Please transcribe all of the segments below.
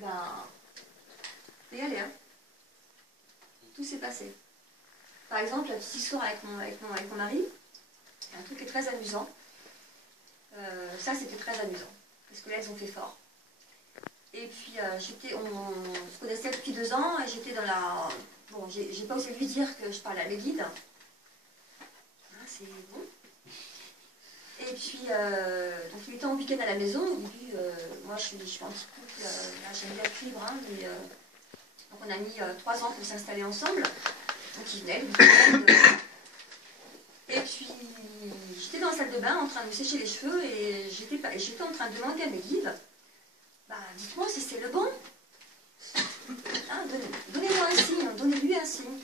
ben, il y aller, hein. Tout s'est passé. Par exemple, la petite histoire avec mon mari, un truc qui est très amusant. Ça, c'était très amusant, parce que là, ils ont fait fort. Et puis, on se connaissait depuis 2 ans, et j'étais dans la... Bon, j'ai pas osé lui dire que je parlais à mes guides. Ah, c'est bon. Et puis, donc il était en week-end à la maison. Au début, moi, je suis un petit couple, là, j'aime bien le libre, hein, mais donc on a mis 3 ans pour s'installer ensemble. Donc il venait le week-end. Et puis, j'étais dans la salle de bain en train de me sécher les cheveux, et j'étais en train de demander à mes guides, bah, dites-moi si c'est le bon. Hein, donnez-moi un signe, donnez-lui un signe.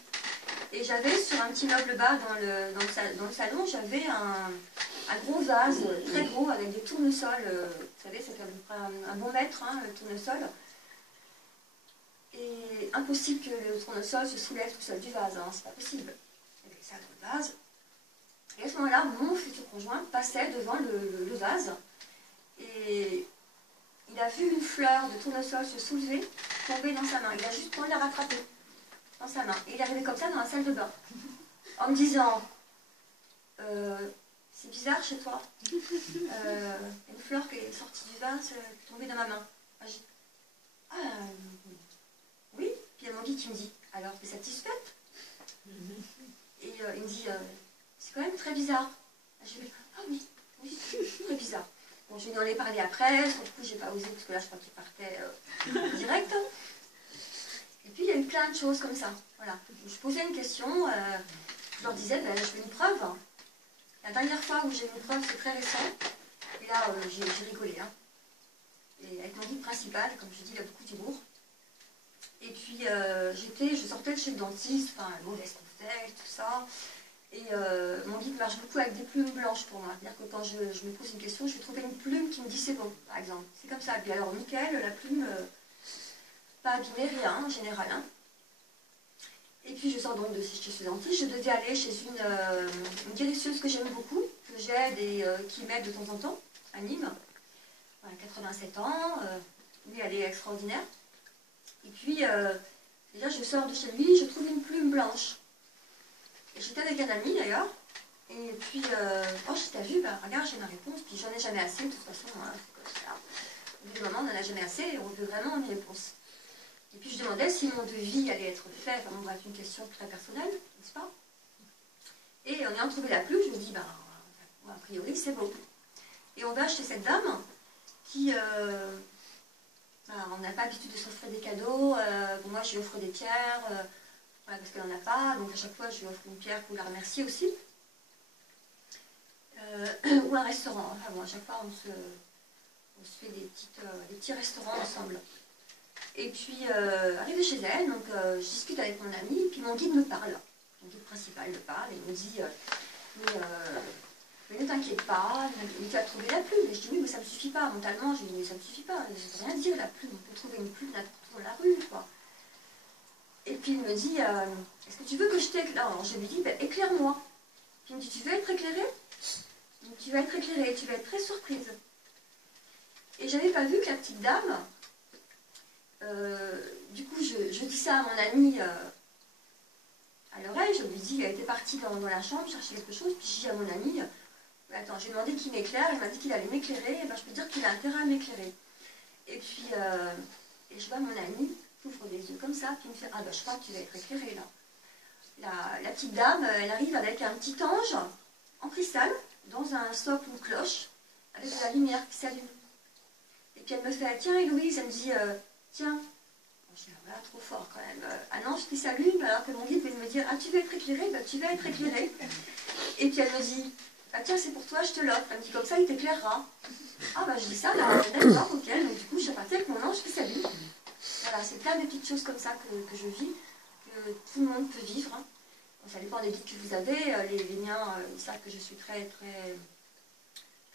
Et j'avais sur un petit meuble bas dans le salon, j'avais un gros vase, très gros, avec des tournesols. Vous savez, c'est à peu près un bon mètre, hein, le tournesol. Et impossible que le tournesol se soulève tout seul du vase, hein, c'est pas possible. Il y avait ça dans le vase. Et à ce moment-là, mon futur conjoint passait devant le vase. Et il a vu une fleur de tournesol se soulever, tomber dans sa main. Il a juste pu la rattraper dans sa main. Et il est arrivé comme ça dans la salle de bain, en me disant c'est bizarre chez toi. Une fleur qui est sortie du vase, qui est tombée dans ma main. Oui. Puis il y a mon guide qui me dit alors, t'es satisfaite? Et il me dit c'est quand même très bizarre. Je lui dis ah oui, très bizarre. Bon, je lui en ai parlé après, sur le coup, j'ai pas osé, parce que là, je crois qu'il partait direct. Et puis, il y a eu plein de choses comme ça. Voilà. Je posais une question, je leur disais, ben, je veux une preuve. La dernière fois où j'ai eu une preuve, c'est très récent. Et là, j'ai rigolé. Hein. Et avec mon guide principal, comme je dis, il a beaucoup d'humour. Et puis, je sortais de chez le dentiste, enfin, mauvaise cocktail, tout ça. Et mon guide marche beaucoup avec des plumes blanches pour moi. C'est-à-dire que quand je me pose une question, je vais trouver une plume qui me dit c'est bon, par exemple. C'est comme ça. Et puis alors, nickel, la plume, pas abîmée, rien, en général. Hein. Et puis je sors donc de chez ce dentiste. Je devais aller chez une guérisseuse que j'aime beaucoup, que j'aide et qui m'aide de temps en temps, à Nîmes. Elle a 87 ans, lui, elle est extraordinaire. Et puis, déjà, je sors de chez lui, je trouve une plume blanche. Et j'étais avec un ami d'ailleurs, et puis, oh, je t'ai vu, bah, regarde, j'ai ma réponse, puis j'en ai jamais assez, de toute façon, hein, au bout d'un moment, on n'en a jamais assez, et on veut vraiment une réponse. Et puis je demandais si mon devis allait être fait, enfin bon, bref, une question très personnelle, n'est-ce pas? Et on a trouvé la plume, je me dis, bah, a priori, c'est beau. Et on va chez cette dame qui, bah, on n'a pas l'habitude de s'offrir des cadeaux, bon, moi je lui offre des pierres, voilà, parce qu'elle n'en a pas, donc à chaque fois je lui offre une pierre pour la remercier aussi. Ou un restaurant, enfin bon, à chaque fois on se fait des petits restaurants ensemble. Et puis, arrivé chez elle, donc je discute avec mon ami, puis mon guide me parle. Mon guide principal me parle et me dit mais ne t'inquiète pas, mais tu as trouvé la plume. Et je dis oui, mais ça ne me suffit pas. Mentalement, je lui dis mais ça ne me suffit pas, je ne peux rien dire, la plume. On peut trouver une plume dans la rue, quoi. Et puis il me dit est-ce que tu veux que je t'éclaire? Alors je lui dis ben, éclaire-moi. Puis il me dit tu veux être éclairée? Tu vas être éclairée, tu vas être très surprise. Et j'avais pas vu que la petite dame. Du coup, je dis ça à mon amie à l'oreille, je lui dis, elle était partie dans la chambre chercher quelque chose, puis je dis à mon ami, attends, j'ai demandé qu'il m'éclaire, il m'a dit qu'il allait m'éclairer, et ben, je peux dire qu'il a intérêt à m'éclairer. Et puis, et je vois mon ami, qui ouvre les yeux comme ça, puis il me fait, ah ben je crois que tu vas être éclairée là. La petite dame, elle arrive avec un petit ange en cristal, dans un socle ou cloche, avec de la lumière qui s'allume. Et puis elle me fait, tiens Héloïse, elle me dit, tiens, je dis, voilà, trop fort quand même. Un ange qui s'allume alors que mon guide vient de me dire, ah tu veux être éclairé? Ben, tu vas être éclairé. Et puis elle me dit, ah tiens c'est pour toi, je te l'offre. Elle me dit, comme ça il t'éclairera. Ah bah je dis ça, d'accord, ok. Donc du coup je suis partie avec mon ange qui s'allume. Voilà, c'est plein de petites choses comme ça que je vis, que tout le monde peut vivre. Hein. Bon, ça dépend des guides que vous avez. Les miens, ils savent que je suis très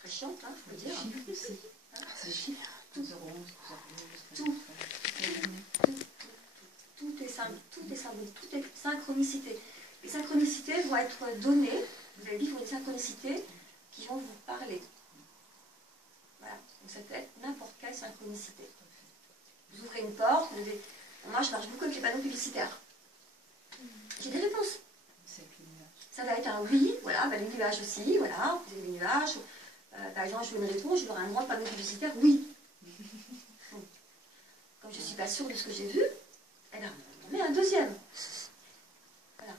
chiante, hein, je peux dire. Hein. C'est chiant. Tout est symbolique, tout est synchronicité. Les synchronicités vont être données, vous allez vivre des synchronicités qui vont vous parler. Voilà, donc ça peut être n'importe quelle synchronicité. Vous ouvrez une porte, moi je marche beaucoup avec les panneaux publicitaires. J'ai des réponses. Ça va être un oui, voilà, bah, les nuages aussi, voilà, vous avez des nuages. Par exemple, je veux une réponse, je veux un grand panneau publicitaire, oui. Comme je ne suis pas sûre de ce que j'ai vu, eh ben, on met un deuxième. Voilà.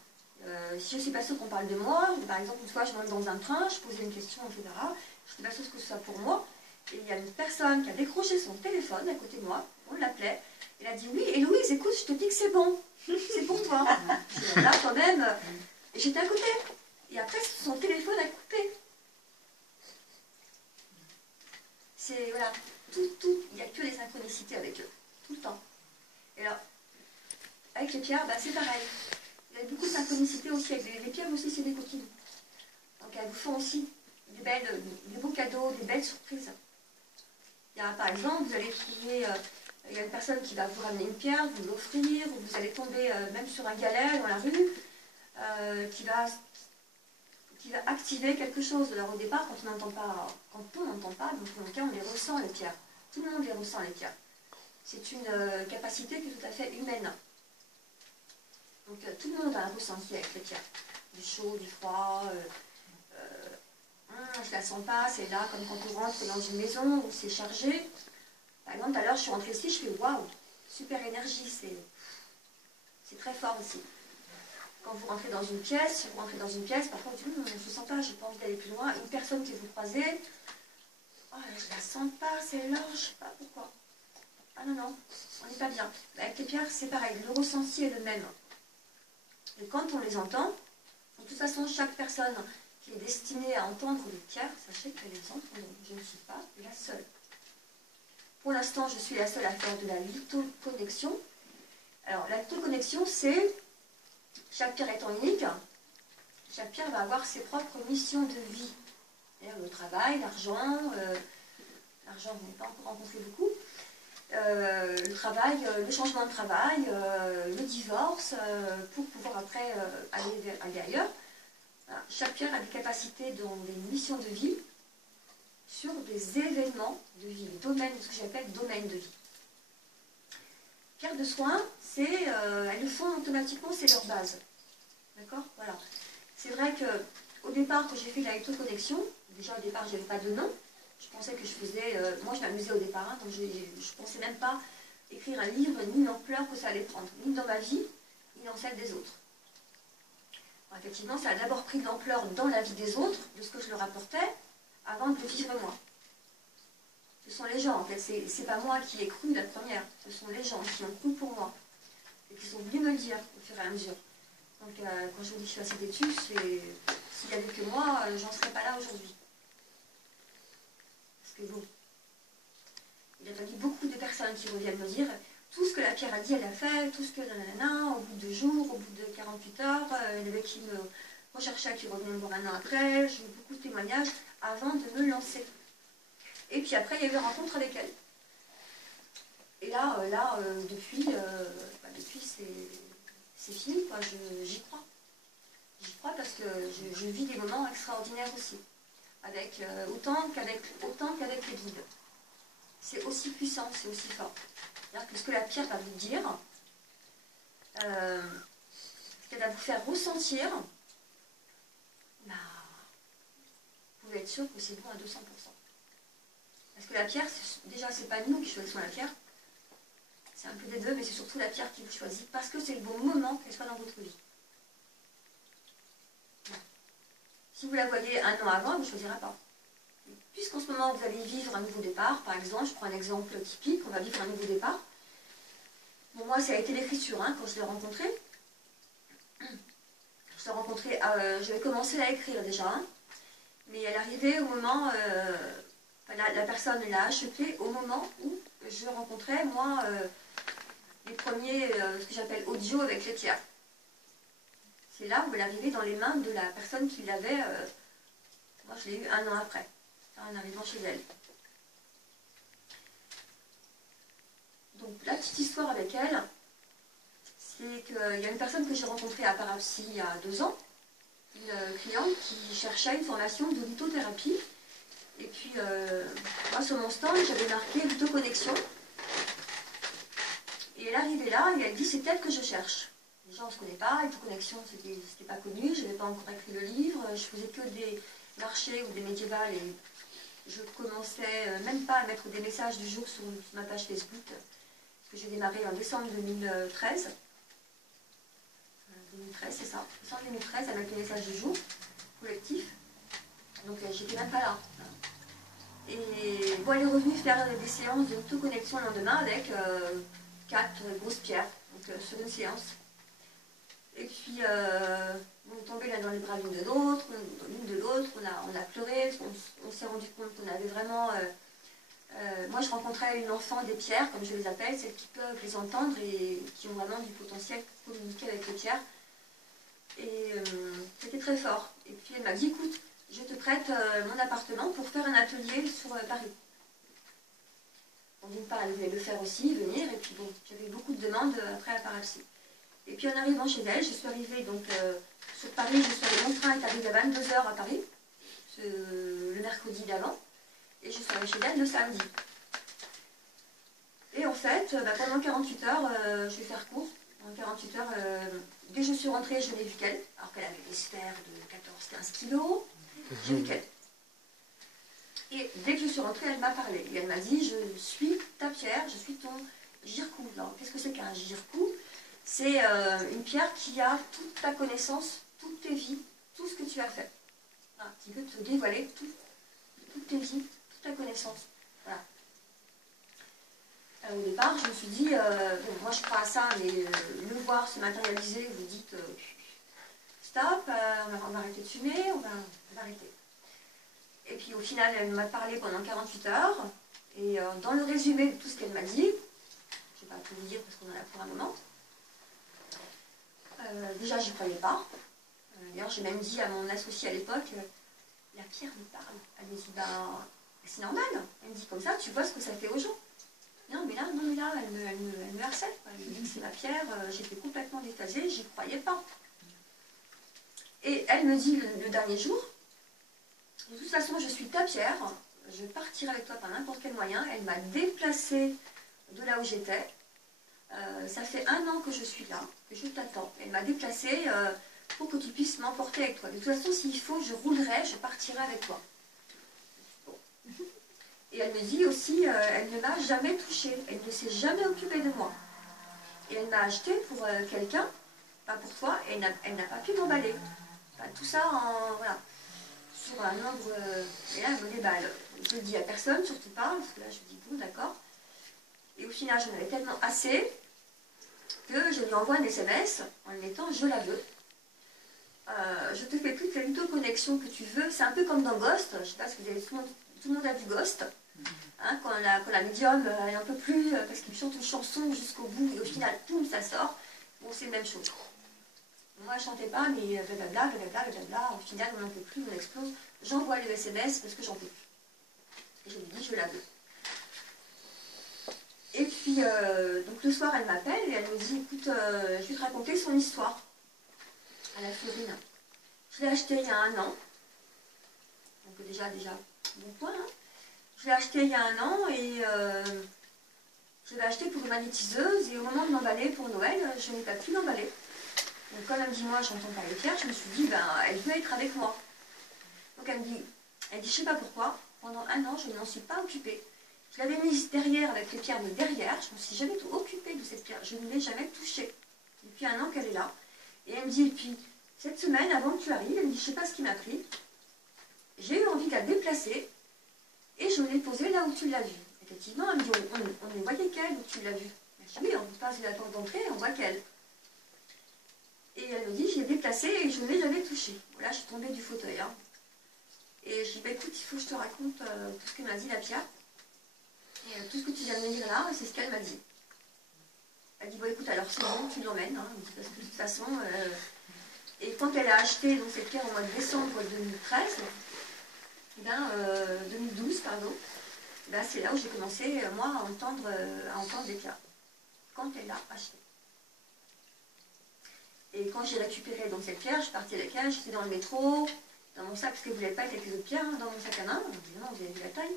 Si je ne suis pas sûre qu'on parle de moi, par exemple, une fois je monte dans un train, je posais une question, etc. Je n'étais pas sûre que ce soit pour moi. Et il y a une personne qui a décroché son téléphone à côté de moi, on l'appelait, elle a dit oui, Héloïse, écoute, je te dis que c'est bon, c'est pour toi. Là, quand même, et j'étais à côté. Et après, son téléphone a coupé. C'est, voilà, il n'y a que des synchronicités avec eux, tout le temps. Et alors, avec les pierres, bah, c'est pareil. Il y a beaucoup de synchronicité aussi avec les pierres aussi, c'est des coquilles. Donc elles vous font aussi des beaux cadeaux, des belles surprises. Il y a, par exemple, vous allez trouver, il y a une personne qui va vous ramener une pierre, vous l'offrir, ou vous allez tomber même sur un galet dans la rue, qui va activer quelque chose. Alors au départ, quand on n'entend pas, donc dans le cas, on les ressent les pierres. Tout le monde les ressent les pierres. C'est une capacité qui est tout à fait humaine. Donc tout le monde a un ressenti avec les pierres. Du chaud, du froid, je la sens pas, c'est là, comme quand on rentre dans une maison où c'est chargé. Par exemple, tout à l'heure, je suis rentrée ici, je fais waouh, super énergie, c'est très fort aussi. Quand vous rentrez dans une pièce, parfois vous dites, je ne sens pas, j'ai pas envie d'aller plus loin. Une personne que vous croisez, oh, je la sens pas, c'est là, je sais pas pourquoi. Ah non, on n'est pas bien. Avec les pierres, c'est pareil, le ressenti est le même. Et quand on les entend, de toute façon, chaque personne qui est destinée à entendre les pierres, sachez qu'elle les entend, je ne suis pas la seule. Pour l'instant, je suis la seule à faire de la lithoconnexion. Alors, la lithoconnexion, c'est, chaque pierre étant unique, chaque pierre va avoir ses propres missions de vie. C'est-à-dire le travail, l'argent, l'argent, vous n'avez pas encore rencontré beaucoup, le travail, le changement de travail, le divorce, pour pouvoir après aller ailleurs. Voilà. Chaque pierre a des capacités, des missions de vie sur des événements de vie, ce que j'appelle domaine de vie. Pierre de soin, elles le font automatiquement, c'est leur base. D'accord? Voilà. C'est vrai qu'au départ, quand j'ai fait la lithoconnexion, déjà au départ, je n'avais pas de nom. Je pensais que je faisais... moi, je m'amusais au départ, hein, donc je ne pensais même pas écrire un livre, ni l'ampleur que ça allait prendre, ni dans ma vie, ni dans celle des autres. Alors, effectivement, ça a d'abord pris de l'ampleur dans la vie des autres, de ce que je leur apportais, avant de le vivre moi. Ce sont les gens, en fait, c'est pas moi qui ai cru la première, ce sont les gens qui ont cru pour moi, et qui sont venus me le dire au fur et à mesure. Donc, quand je vous dis que je fais assez d'études, s'il n'y avait que moi, j'en serais pas là aujourd'hui. Parce que bon, il a fallu beaucoup de personnes qui reviennent me dire tout ce que la pierre a dit, elle a fait, tout ce que nanana, au bout de 2 jours, au bout de 48 heures, il y avait qui me recherchaient, qui revenaient me voir un an après, j'ai eu beaucoup de témoignages avant de me lancer. Et puis après, il y a eu une rencontre avec elle. Et là, depuis c'est fini, quoi. J'y crois. J'y crois parce que je vis des moments extraordinaires aussi. Avec, autant qu'avec les guides. C'est aussi puissant, c'est aussi fort. C'est-à-dire que ce que la pierre va vous dire, ce qu'elle va vous faire ressentir, bah, vous pouvez être sûr que c'est bon à 200%. Parce que la pierre, déjà, c'est pas nous qui choisissons la pierre. C'est un peu des deux, mais c'est surtout la pierre qui vous choisit. Parce que c'est le bon moment qu'elle soit dans votre vie. Bon. Si vous la voyez un an avant, elle ne choisira pas. Puisqu'en ce moment, vous allez vivre un nouveau départ, par exemple, je prends un exemple typique, on va vivre un nouveau départ. Bon, moi, ça a été l'écriture, hein, quand je l'ai rencontré. Je l'ai rencontré, j'avais commencé à écrire déjà, hein, mais elle arrivait au moment... la personne l'a acheté au moment où je rencontrais, moi, les premiers, ce que j'appelle audio avec les pierres. C'est là où elle arrivait dans les mains de la personne qui l'avait. Moi, je l'ai eu un an après, en arrivant chez elle. Donc, la petite histoire avec elle, c'est qu'il y a une personne que j'ai rencontrée à Parapsy il y a 2 ans, une cliente qui cherchait une formation de lithothérapie. Et puis, moi, sur mon stand, j'avais marqué lithoconnexion. Et elle arrivait là, et elle dit, c'est elle que je cherche. Déjà, on ne se connaît pas, Hypoconnexion, c'était pas connu, je n'avais pas encore écrit le livre, je faisais que des marchés ou des médiévales, et je commençais même pas à mettre des messages du jour sur ma page Facebook, parce que j'ai démarré en décembre 2013. 2013, c'est ça, décembre 2013, à mettre les messages du jour, collectif. Donc j'étais même pas là. Et bon, elle est revenue faire des séances d'autoconnexion le lendemain avec 4 grosses pierres, donc sur une séance. Et puis, on est tombé là dans les bras l'une de l'autre, on a pleuré, on s'est rendu compte qu'on avait vraiment... moi, je rencontrais une enfant des pierres, comme je les appelle, celles qui peuvent les entendre et qui ont vraiment du potentiel pour communiquer avec les pierres. Et c'était très fort. Et puis, elle m'a dit, écoute, je te prête mon appartement pour faire un atelier sur Paris. Donc, d'une part, elle voulait le faire aussi, venir, et puis bon, j'avais beaucoup de demandes après à Paraxy. Et puis en arrivant chez elle, je suis arrivée donc sur Paris, mon train est arrivé à 22 h à Paris, le mercredi d'avant, et je suis arrivée chez elle le samedi. Et en fait, pendant 48 heures, je vais faire court, en 48 heures, dès que je suis rentrée, je n'ai vu qu'elle, alors qu'elle avait des sphères de 14-15 kilos, j'ai vu qu'elle. Et dès que je suis rentrée, elle m'a parlé, et elle m'a dit, je suis ta pierre, je suis ton girkou. Alors, qu'est-ce que c'est qu'un girkou? C'est une pierre qui a toute ta connaissance, toutes tes vies, tout ce que tu as fait. Voilà, qui veut te dévoiler toutes tes vies, toute ta connaissance. Voilà. Au départ, je me suis dit, bon, moi je crois à ça, mais le voir se matérialiser, vous dites, stop, on va arrêter de fumer, on va arrêter. Et puis au final, elle m'a parlé pendant 48 heures, et dans le résumé de tout ce qu'elle m'a dit, je ne vais pas tout vous dire parce qu'on en a pour un moment, déjà, je n'y croyais pas. D'ailleurs, j'ai même dit à mon associé à l'époque, la pierre me parle. Elle me dit, ben, c'est normal. Elle me dit, comme ça, tu vois ce que ça fait aux gens. Non, mais là, elle me harcèle. Elle me dit que c'est ma pierre, j'étais complètement déphasée, j'y croyais pas. Et elle me dit le dernier jour, de toute façon, je suis ta pierre, je partirai avec toi par n'importe quel moyen. Elle m'a déplacée de là où j'étais. Ça fait 1 an que je suis là, que je t'attends. Elle m'a déplacée pour que tu puisses m'emporter avec toi. De toute façon, s'il faut, je roulerai, je partirai avec toi. Bon. Et elle me dit aussi, elle ne m'a jamais touchée, elle ne s'est jamais occupée de moi. Et elle m'a acheté pour quelqu'un, pas pour toi, et elle n'a pas pu m'emballer. Enfin, tout ça voilà, sur un nombre... et là, elle me déballe. Je le dis à personne, surtout pas, parce que là, je dis, bon, d'accord. Et au final, j'en avais tellement assez que je lui envoie un SMS en lui mettant « je la veux ». Je te fais toutes les autoconnexions que tu veux. C'est un peu comme dans Ghost. Je ne sais pas si vous avez, tout le monde a vu Ghost. Hein, quand la médium est un peu plus, parce qu'il chante une chanson jusqu'au bout et au final, boum, ça sort. Bon, c'est la même chose. Moi, je ne chantais pas, mais blablabla, blablabla, blablabla. Au final, on n'en peut plus, on explose. J'envoie le SMS parce que j'en peux plus. Et je lui dis « je la veux ». Et puis, donc le soir, elle m'appelle et elle me dit, écoute, je vais te raconter son histoire à la Florine. Je l'ai acheté il y a 1 an. Donc déjà, bon point. Hein. Je l'ai acheté il y a 1 an et je l'ai acheté pour une magnétiseuse et au moment de m'emballer pour Noël, je n'ai pas pu m'emballer. Donc comme elle me dit, moi, j'entends pas les pierres, je me suis dit, ben, elle veut être avec moi. Donc elle dit, je sais pas pourquoi, pendant 1 an, je ne m'en suis pas occupée. Je l'avais mise derrière avec les pierres, mais derrière, je ne me suis jamais occupée de cette pierre. Je ne l'ai jamais touchée. Depuis 1 an qu'elle est là. Et elle me dit, et puis, cette semaine, avant que tu arrives, elle me dit, je ne sais pas ce qui m'a pris. J'ai eu envie de la déplacer et je l'ai posée là où tu l'as vue. Effectivement, elle me dit, on ne voyait qu'elle où tu l'as vue. Je dis, oui, on passe de la porte d'entrée, on voit qu'elle. Et elle me dit, je l'ai déplacée et je ne l'ai jamais touchée. Voilà, je suis tombée du fauteuil. Hein. Et je dis, bah, écoute, il faut que je te raconte tout ce que m'a dit la pierre. Et tout ce que tu viens de me dire là, c'est ce qu'elle m'a dit. Elle dit, bon écoute, alors c'est bon, tu l'emmènes, hein, parce que de toute façon... Et quand elle a acheté donc, cette pierre au mois de décembre 2013, 2012, pardon, ben, c'est là où j'ai commencé, moi, à entendre des pierres. Quand elle l'a achetée. Et quand j'ai récupéré donc, cette pierre, je suis partie avec elle, j'étais dans le métro, dans mon sac, parce qu'elle ne voulait pas être avec les autres pierres, hein, dans mon sac à main. Évidemment, vous avez vu la taille.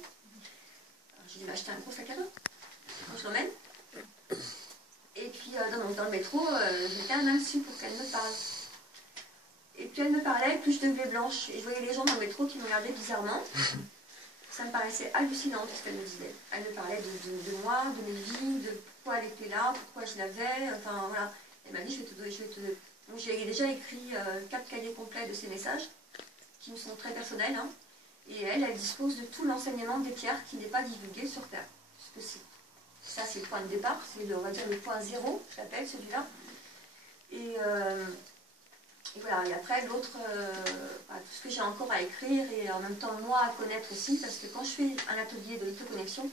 J'ai dû m'acheter un gros sac à main quand je l'emmène. Et dans le métro, je mettais un main dessus pour qu'elle me parle. Et plus elle me parlait, plus je devenais blanche. Et je voyais les gens dans le métro qui me regardaient bizarrement. Ça me paraissait hallucinant tout ce qu'elle me disait. Elle me parlait de moi, de mes vies, de pourquoi elle était là, pourquoi je l'avais. Enfin voilà. Elle m'a dit, Donc j'ai déjà écrit 4 cahiers complets de ces messages, qui me sont très personnels. Hein. Et elle dispose de tout l'enseignement des pierres qui n'est pas divulgué sur Terre. Puisque ça, c'est le point de départ, c'est, on va dire, le point zéro, je l'appelle celui-là. Et voilà, et après, l'autre, tout ce que j'ai encore à écrire, et en même temps, moi, à connaître aussi, parce que quand je fais un atelier de lithoconnexion,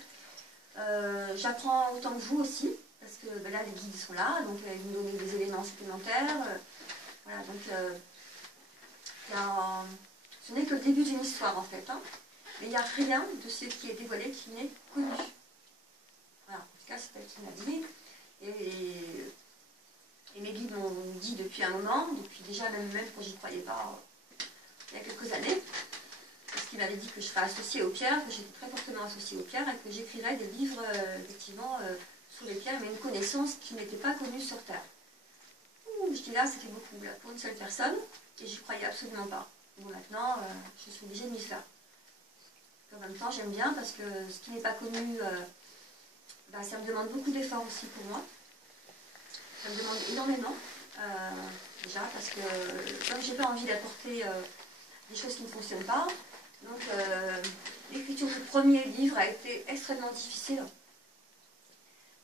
j'apprends autant que vous aussi, parce que ben là, les guides sont là, donc ils me donnent des éléments supplémentaires. Voilà, donc ce n'est que le début d'une histoire, en fait. Hein. Mais il n'y a rien de ce qui est dévoilé qui n'est connu. Voilà, en tout cas, c'est elle qui m'a dit. Et mes guides m'ont dit depuis un moment, depuis déjà même quand j'y croyais pas, il y a quelques années, parce qu'ils m'avaient dit que je serais associée aux pierres, que j'étais très fortement associée aux pierres, et que j'écrirais des livres, effectivement, sur les pierres, mais une connaissance qui n'était pas connue sur Terre. Ouh, je dis là, c'était beaucoup, là, pour une seule personne, et j'y croyais absolument pas. Bon, maintenant, je suis obligée de m'y faire. En même temps, j'aime bien, parce que ce qui n'est pas connu, ça me demande beaucoup d'efforts aussi pour moi. Ça me demande énormément, déjà, parce que comme j'ai pas envie d'apporter des choses qui ne fonctionnent pas, donc l'écriture du premier livre a été extrêmement difficile,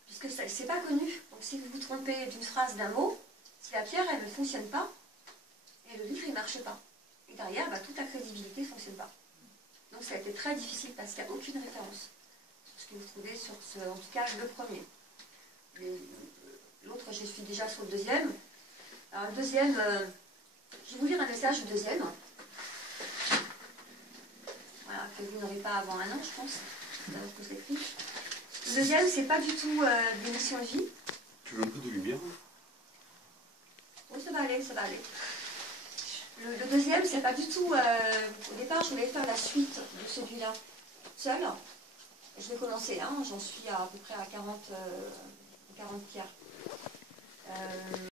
puisque c'est pas connu. Donc si vous vous trompez d'une phrase, d'un mot, si la pierre, elle ne fonctionne pas, et le livre, il ne marche pas. Et derrière, toute la crédibilité ne fonctionne pas. Donc ça a été très difficile, parce qu'il n'y a aucune référence sur ce que vous trouvez sur en tout cas, le premier. L'autre, je suis déjà sur le deuxième. Alors le deuxième, je vais vous lire un message du deuxième. Voilà, que vous n'aurez pas avant un an, je pense, que je l'écris. Le deuxième, c'est pas du tout des missions de vie. Tu veux un peu de lumière? Oui, ça va aller, ça va aller. Le deuxième, c'est pas du tout... au départ, je voulais faire la suite de celui-là seul. Je vais commencer, hein, j'en suis à peu près à 40 pierres.